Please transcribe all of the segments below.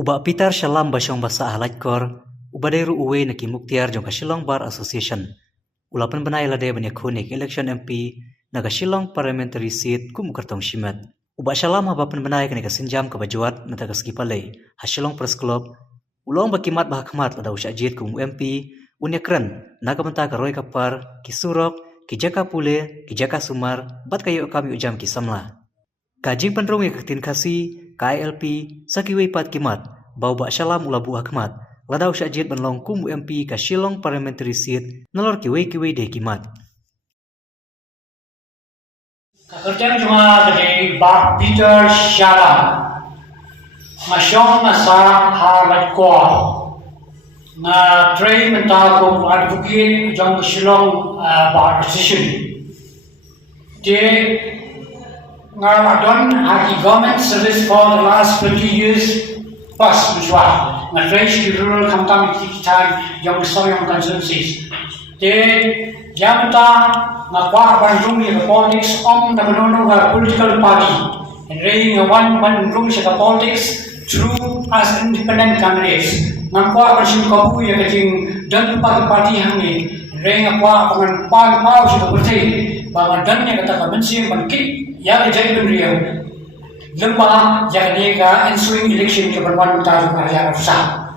Uba Pitar Shalam Basyong Basa Ahlajkor, Ubadairu Uwe Naki Muktiar Jongka Shillong Bar Association. Ulapan Banai Lade Banyakunik Election MP Naga Shillong Parliamentary Seat Kumukartong Shimat. Uba Shalam Habapan Banai Kanika Sinjam Kabajuat Nataga Skipalay, Hashillong Press Club, Ulong Bakimat Bahakmat Lada Usyajit Kum MP, Unyakran, Naga Roy Kapar, Kisurok, Kijaka Pule, Kijaka Sumar, Bat Kayo Kami Ujam Kisamla. Kajing Pandrong Yakatin Kasi, KLP, Sakiway Pat Kimat, Bau Bak Shalam Ulabu Akmat, Ladau Syajit Banlong Kum MP ka Shillong Parliamentary Seat, Nalor Kiway De Kimat. Kakerjaan cuma dari Bak Peter Shalam, Masyong Nasa Harajkor, na train mentah kum advocate jong Shillong Bar Association. Dia Ngarmadon had government service for the last 20 years plus Mishwa. My French rural Kamtam time young Soyong constituencies. They Yamata Nakwa Bandung the politics on the Manono political party and raising a one room the politics through as independent candidates. Nakwa Bashim Kabu Yakating done by the party Hangi, raising a qua on Pang Pau to the party, but done Yakata Mention and Kit. Yang jadi beliau lembah yang dia ensuing election ke berwan tajuk area besar.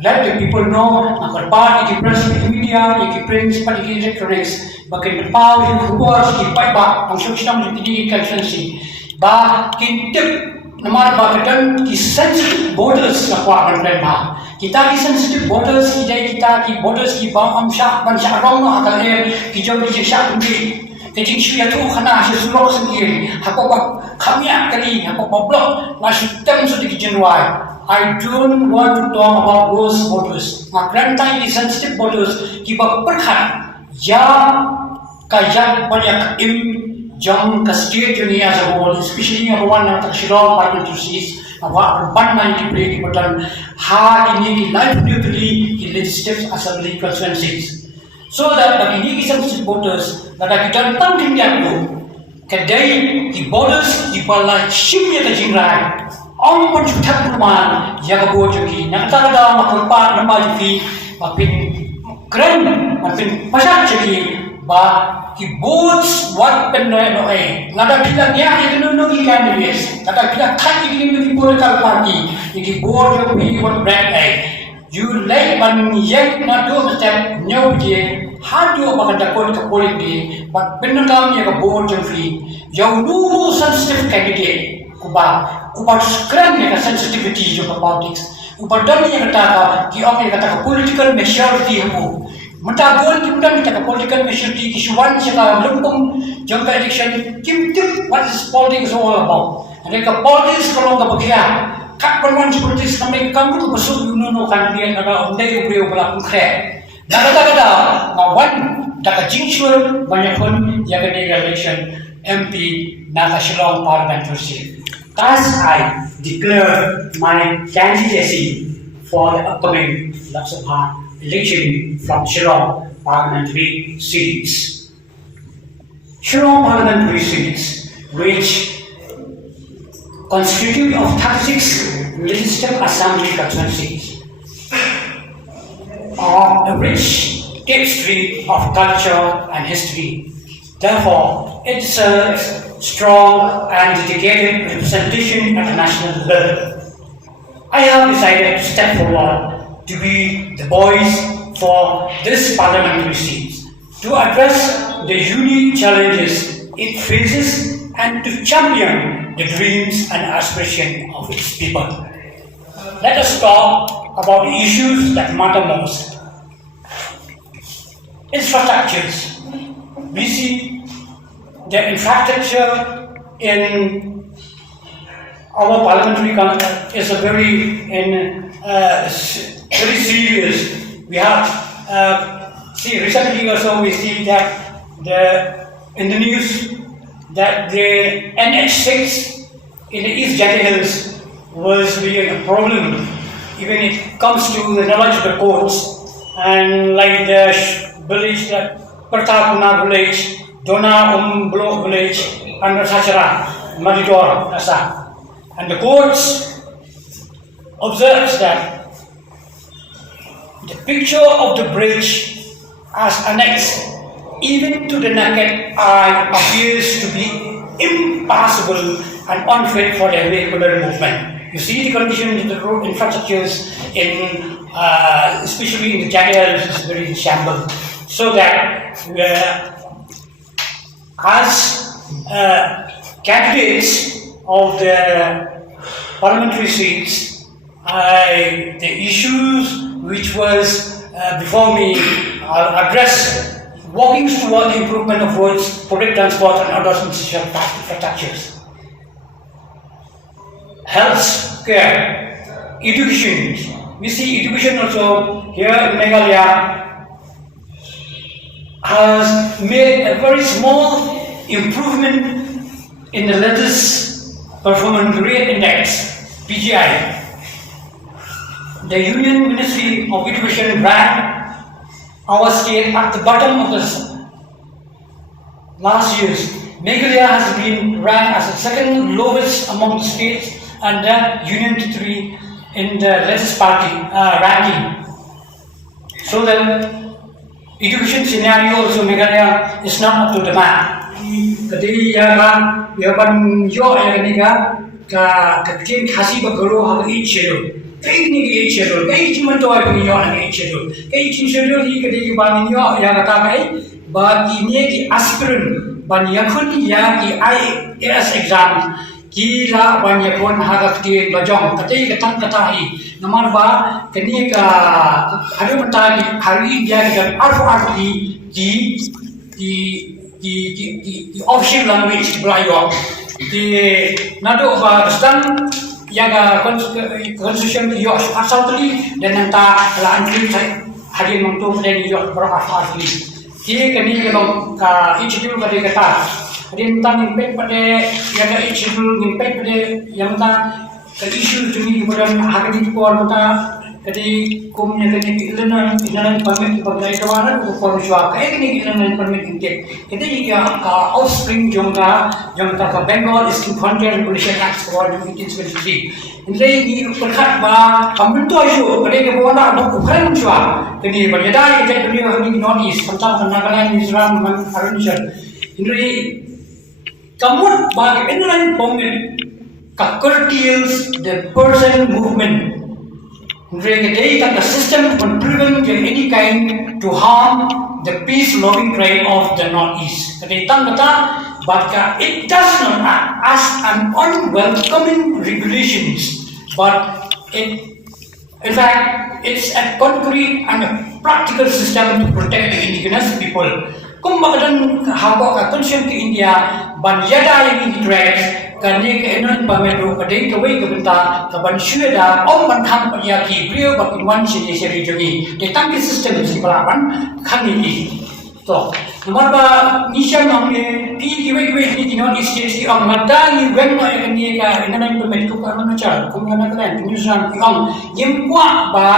Let the people know agar parti di press media, di print seperti electronics, bagian depan di luar di pipa, langsung kita menjadi constituency. Bah kita nomor bagian di sensitive borders apa akan berapa. Kita di sensitive borders kita di borders di bawah amsyah bansyah orang akan dia hijau di syak sendiri. Kecing syia tu kena sesuatu sendiri. Aku kami kali aku blok masih tem sudah dijenuai. I don't want to talk about those borders. Makrantai di sensitive borders kita perkat ya kayak banyak jam ke state dunia as a whole, especially number one yang Shillong Parliamentary awak berbanyak diberi kepada hal ini lively di legislative assembly constituencies. So that bagi kita voters, nada kita tanggung jawab. Kedai di borders di bawah shimnya terjingrai. Orang pun cutak rumah jaga bojoki. Nak ada maklumpat nama jadi, mapin keren, mapin pasal jadi. Bah di boards what penoi. Nada kita yang nunungi candidates. Nada kita kan ini political party. Di board yang ini buat brand You like man yang nak do macam nyaw dia hadu apa kata kon ke politik but penengam ya ke board yang free yang dulu sensitive candidate kuba skram ya ke sensitivity jo ke politics kuba dan ya kata ki orang kata ke political maturity hamu mata gol kita ke political maturity ki suan sila lempung jong ke election kim what is politics all about mereka politics kalau ke bagian kat perwan seperti sampai kamu tu besok yuno kan dia ada ondai beliau berlaku keren. Kata-kata kawan dak jingsul banyak pun yang kena election MP naga Shillong Parliamentary. Thus I declare my candidacy for the upcoming Lok Sabha election from Shillong Parliamentary seats. Shillong Parliamentary seats which constituted of 36 legislative assembly constituencies, are a rich tapestry of culture and history. Therefore, it serves strong and dedicated representation at the national level. I have decided to step forward to be the voice for this parliamentary seat, to address the unique challenges it faces and to champion the dreams and aspirations of its people. Let us talk about the issues that matter most. Infrastructures. We see the infrastructure in our parliamentary country is a very serious. We have recently also we see that in the news that the NH6 in the East Jati Hills was really a problem. Even it comes to the knowledge of the courts and like the village, Pertakuna village, Dona Umblo village, and Sachara, Madidor, Nasa. And the courts observes that the picture of the bridge as annexed even to the naked eye appears to be impassable and unfit for the vehicular movement. You see the condition of the road infrastructures especially in the Jaguar is very shambles. So that as candidates of the parliamentary seats, the issues which was before me address working toward the improvement of roads, public transport and other infrastructures. Health care, education. We see education also here in Meghalaya has made a very small improvement in the latest performance rate index, PGI. The Union Ministry of Education ran our state at the bottom of the last years. Meghalaya has been ranked as the second lowest among the states and the Union 3 in the latest party ranking. So the education scenario also Meghalaya is not up to the mark. Kadi yaban yo niga kakin khasi bagaro ha each schedule. Kay ni each schedule. Kay chiman to ay yo ang each schedule. Kay chin schedule hi kadi ban yo ya kata kay bagi ni ki aspirant ban yakun ya ki IAS exam kila banyak pun harap di bajong kati ketang katahi nomor ba kini ada mentari hari dia dengan arf di official language Melayu di nado ba sedang yang constitution yo asal tadi dan nanta la antri hari mengtu dan yo berapa hari di kini kalau institut kali kata Rin tang impact pada yang ada schedule impact pada yang ta isu demi kemudian hari ini pun ta kadi kumnya kini ilanan permit bagi kawanan untuk suaka ini ilanan permit intake kadi yang offspring jongga yang ta ke Bengal is to frontier regulation act for 1923 ini perkat ba pembentuk isu kadi ke bawah untuk bukan suaka kadi berbeda kita dunia hari north east tentang Nagaland Mizoram dan Arunachal ini Kamu bagi inline permit curtails the person movement. Regulating the system will prevent any kind to harm the peace-loving trade of the Northeast. Ketang kata, but it does not act as an unwelcoming regulations, but in fact, it's a concrete and a practical system to protect the indigenous people. Kung makadang habang attention ke India, banyada yang interest, kani ke enon pamedo kadai kawai kebenta kaban syuda om bantham panyaki beliau bakinwan seri jogi. Detang ke sistem si pelawan kani ini. So, nomor ba nisyan ang pi kiwai ni kinon istis ang madali wen mo kani ka enon pamedo ko ano cha kung ngana kalen penyusunan ang yempwa ba.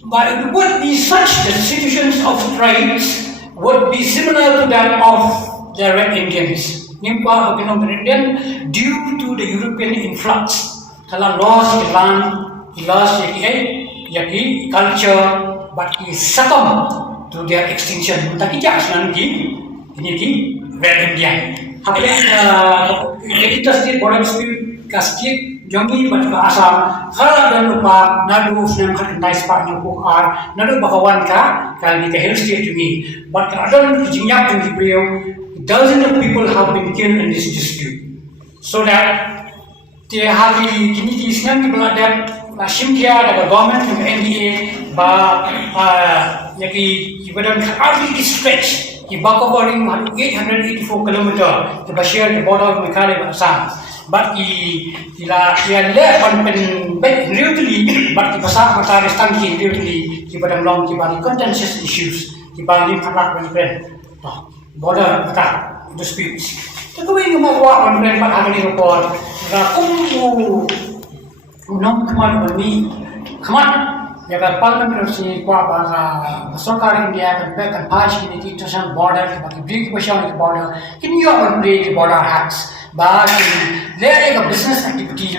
But it would be such that situations of trades would be similar to that of the Red Indians. Nimpa of Indian due to the European influx. Kala lost the land, he lost the culture, but he succumbed to their extinction. Tapi jangan ini Red Indian. Apabila kita sendiri border dispute kasih Jangan baca asam. Kalau dan lupa nadu senang kenai sepak nyamuk nadu bakawan kalau kita health state to me. But kalau ada jinyak yang diberiau, dozens of people have been killed in this dispute. So that the hari kini di senang dibelajar Shimkia dan government from NDA yaki ibadan hardly stretch. Iba covering 884 kilometer to share the border of Meghalaya and Assam. But ia on really, but the pasar mata restangi really pada long pada contentious issues pada ni pernah berpen border mata disputes. Tetapi yang mahu on brand pada hari ini report, rakum nom keman ini keman ya kan parliamentary kuah bahasa सरकार India kan back and patch ini international border bagi big pasal border kini yang on brand border hacks but there is a business activity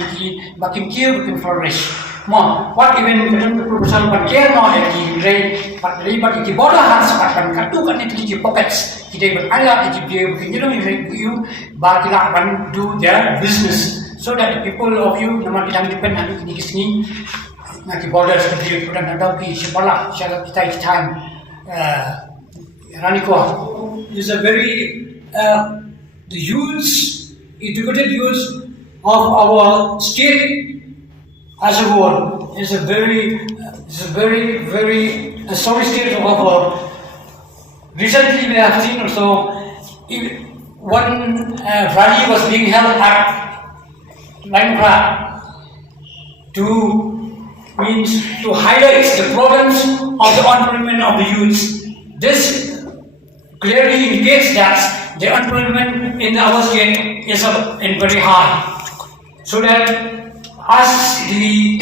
but in care can flourish. More, what even the proposal but care more at the rate, but the border has but can do connectivity pockets. They will allow the you but can do their business so that the people of you no matter depend on the sini. Nanti borders ke dia dan ada di sekolah cara kita time Raniko is a very the youths, educated youths of our state as a whole is a very sorry state of our. Recently we have seen also one rally was being held at Lai Ngut to highlight the problems of the unemployment of the youths. This clearly indicates that the unemployment in our state is very high. So that as the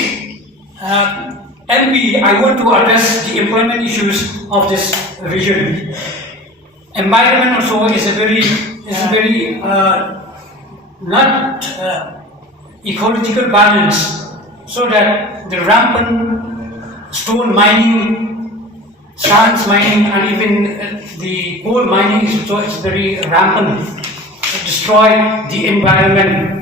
MP, I want to address the employment issues of this region. Environment also is a very not ecological balance. So that the rampant stone mining, sands mining, and even the coal mining is very rampant. It destroy the environment.